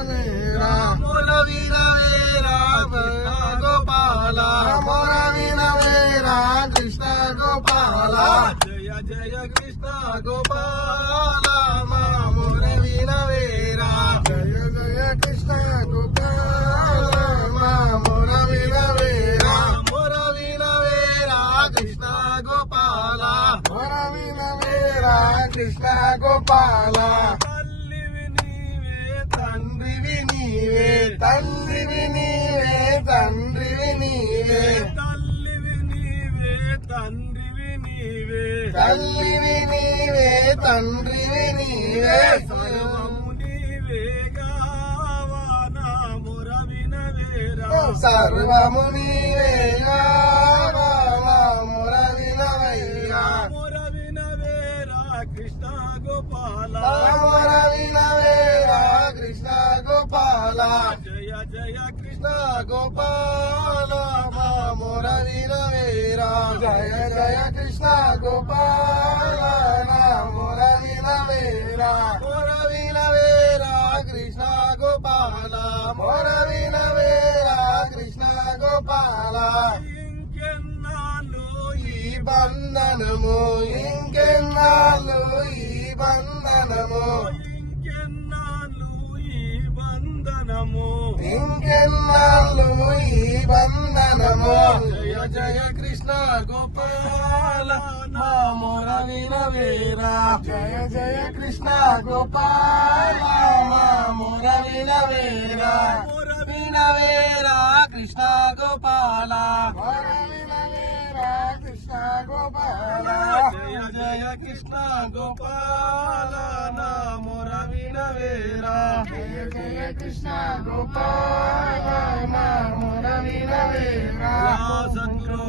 వినవేరా మొర వినవేరా గోపాల మొర వినవేరా కృష్ణ గోపాల జయ జయ కృష్ణ గోపాల మా మొర వినవేరా జయ జయ కృష్ణ గోపాల మా మొర వినవేరా మొర వినవేరా కృష్ణ గోపాల మొర వినవేరా కృష్ణ గోపాల తల్లివి నీవే తండ్రివి నీవే తల్లివి నీవే తండ్రివి నీవే తల్లివి నీవే తండ్రివి నీవే తల్లివి నీవే తండ్రివి నీవే సర్వము నీవే గావా నా మొర వినవేరా సర్వము నీవే గావా నా మొర వినవయ్యా మొర వినవేరా కృష్ణ గోపాల మొర వినవేరా కృష్ణ గోపాల జయ జయ కృష్ణ గోపాల మా మొర వినవేరా జయ జయ కృష్ణ గోపాల నా మొర వినవేరా మొర వినవేరా కృష్ణ గోపాల మొర వినవేరా కృష్ణ గోపాల ఇంకెన్నాళ్ళు ఈ బంధనము ఇంకెన్నాళ్ళు ఈ బంధనము ఇంకెన్నాళ్ళు ఈ బంధనము ఇంకెన్నాళ్ళు ఈ బంధనము జయ జయ కృష్ణ గోపాల నా మొర వినవేరా జయ జయ కృష్ణ గోపాల మా మొర వినవేరా మొర వినవేరా కృష్ణ గోపాల మొర వినవేరా కృష్ణ గోపాల జయ జయ కృష్ణ గోపాల నా మొర వినవేరా జయ జయ కృష్ణ గోపాల మా మొర వినవేరా సద్గురు